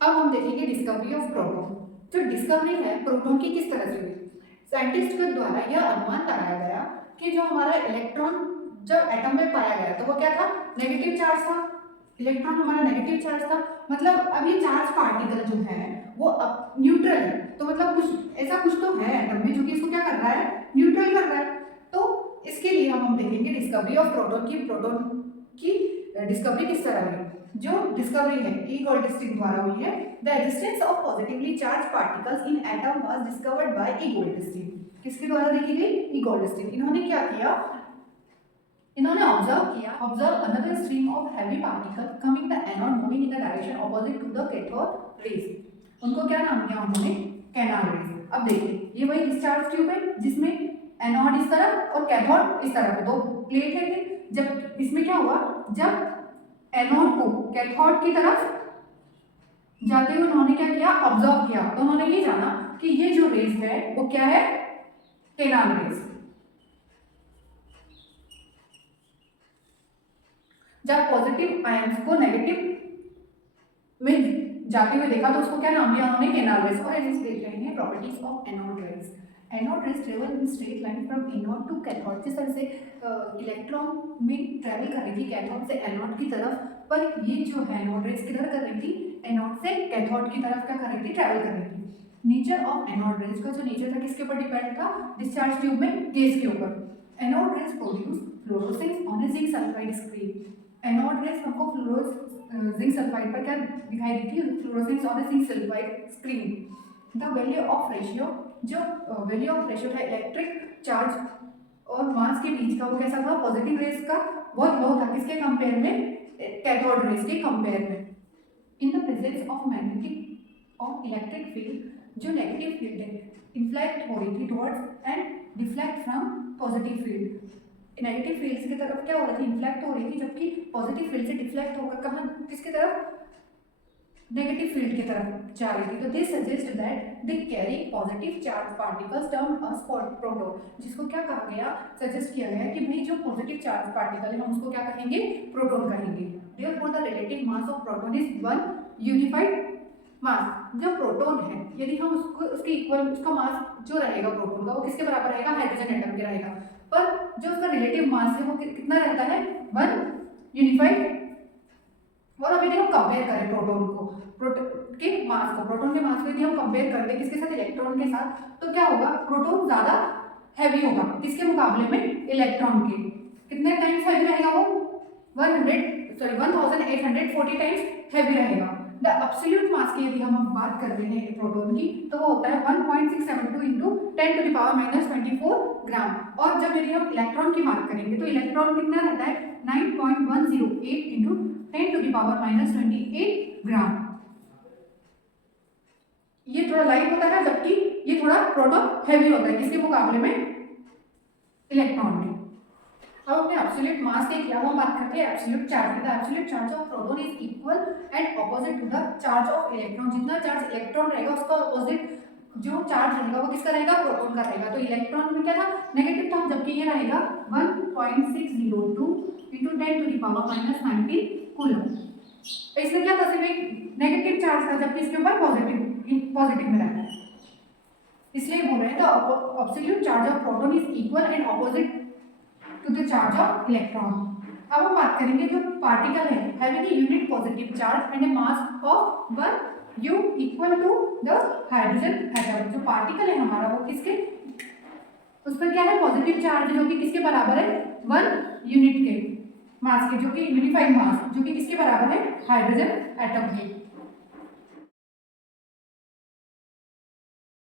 अब हम देखेंगे डिस्कवरी ऑफ प्रोटॉन। जो डिस्कवरी है प्रोटॉन की किस तरह से हुई। साइंटिस्ट के द्वारा यह अनुमान लगाया गया कि जो हमारा इलेक्ट्रॉन जब एटम में पाया गया तो वो क्या था, नेगेटिव चार्ज था। इलेक्ट्रॉन हमारा नेगेटिव चार्ज था, मतलब अब ये चार्ज पार्टिकल जो है वो अब न्यूट्रल है। तो मतलब कुछ ऐसा कुछ तो है एटम में जो कि इसको क्या कर रहा है, न्यूट्रल कर रहा है। तो इसके लिए हम देखेंगे डिस्कवरी ऑफ प्रोटॉन की डिस्कवरी किस तरह हुई। जो डिस्कवरी है ई गोल्डस्टीन द्वारा हुई है। The existence of positively charge particles in atom was discovered by E Goldstein. किसके द्वारा देखी गई, ई गोल्डस्टीन। इन्होंने क्या किया, इन्होंने observe another stream of heavy particle coming the anode moving in the direction opposite to the cathode rays. उनको क्या नाम दिया उन्होंने, कैनाल रेज। अब देखिए ये वही डिस्चार्ज ट्यूब है जिसमें एनोड इस तरफ और कैथोड इस तरफ, दो प्लेट है। जब इसमें क्या हुआ, जब एनोड को कैथोड की तरफ जाते हुए उन्होंने क्या किया, ऑब्जर्व किया, तो उन्होंने ये जाना कि ये जो रेज है वो क्या है, कैनाल रेज। जब पॉजिटिव आयंस को नेगेटिव में जाते हुए देखा तो उसको क्या नाम दिया उन्होंने, कैनाल रेज। और ऐसे देख रहे हैं properties of anode rays. Anode rays travel in straight line from anode to cathode. जिस तरह से इलेक्ट्रॉन में ट्रेवल कर रही थी कैथोड से एनोड की तरफ, पर ये जो है एनोड रेज किधर कर रही थी, एनोड से कैथोड की तरफ क्या कर रही थी, ट्रेवल कर रही थी। नेचर ऑफ एनोड रेज का जो नेचर था किसके ऊपर डिपेंड था, डिस्चार्ज ट्यूब में गैस के ऊपर। Anode rays produce fluorescence on A zinc sulphide screen. Anode rays हमको जिंक सल्फाइड पर क्या दिखाई दी थी, fluorescence on A zinc sulphide screen. The value of ratio, जो वैल्यू ऑफ रेशियो था इलेक्ट्रिक चार्ज और मास के बीच का, वो कैसा था, पॉजिटिव रेज का बहुत लो था। किसके कंपेयर में, कैथोड रेज के कंपेयर में। In the presence of magnetic और इलेक्ट्रिक फील्ड, जो नेगेटिव फील्ड है इन्फ्लेक्ट हो रही थी towards and deflect from positive field. Negative field की तरफ क्या हो रही थी, इन्फ्लेक्ट हो रही थी, जबकि पॉजिटिव फील्ड से डिफ्लेक्ट होकर कहाँ, किसकी तरफ, नेगेटिव फील्ड की तरफ जा रही थी। तो this suggest that they carry positive charge particles termed as proton. जिसको क्या कहा गया, सजेस्ट किया गया कि भाई जो पॉजिटिव चार्ज पार्टिकल है हम उसको क्या कहेंगे, प्रोटॉन कहेंगे। Therefore the relative mass of proton is 1 unified mass. जो प्रोटॉन है यदि हम उसको उसके इक्वल, उसका मास जो रहेगा प्रोटॉन का वो किसके बराबर रहेगा, हाइड्रोजन एटम के रहेगा। पर जो उसका रिलेटिव मास है वो कितना रहता है, 1 यूनिफाइड। और अभी हम कंपेयर करें प्रोटॉन को, प्रोटॉन के मास को, प्रोटॉन के मास को यदि हम कंपेयर करते हैं किसके साथ, इलेक्ट्रॉन के साथ, तो क्या होगा, प्रोटॉन ज्यादा हैवी होगा किसके मुकाबले में, इलेक्ट्रॉन के। कितने टाइम्स हैवी रहेगा वो, 1840 टाइम्स हैवी रहेगा। द एब्सोल्यूट मास की यदि हम बात कर रहे हैं प्रोटॉन की, तो वो होता है 1672 इंटू 10⁻24 ग्राम। और जब यदि हम इलेक्ट्रॉन की बात करेंगे तो इलेक्ट्रॉन कितना रहता है, 9.108 इंटू 10⁻28 ग्राम। ये थोड़ा लाइट होता है जबकि ये थोड़ा प्रोटॉन हैवी होता है किसके मुकाबले में, इलेक्ट्रॉन के। अब अपने एब्सोल्यूट मास के अलावा बात करते हैं absolute charge. The absolute charge of proton is equal and opposite to the charge of electron. जितना चार्ज इलेक्ट्रॉन रहेगा उसका ऑपोजिट जो चार्ज रहेगा वो किसका रहेगा, प्रोटॉन का रहेगा। तो इलेक्ट्रॉन में क्या था, नेगेटिव था, जबकि ये रहेगा 1.602 इंटू 10⁻⁻19 कूलम। इसमें क्या था, सिर्फ एक नेगेटिव चार्ज था, जबकि इसके ऊपर पॉजिटिव में रहता है। इसलिए बोल रहे हैं the absolute charge of proton is equal and opposite to the charge of electron. अब हम बात करेंगे जो पार्टिकल है having a unit positive charge and a mass of 1 U equal to the hydrogen atom. जो पार्टिकल है हमारा वो किसके, उस पर क्या है, पॉजिटिव चार्ज जो कि किसके बराबर है, 1 यूनिट के मास के, जो कि यूनिफाइड मास जो कि किसके बराबर है, हाइड्रोजन एटम के।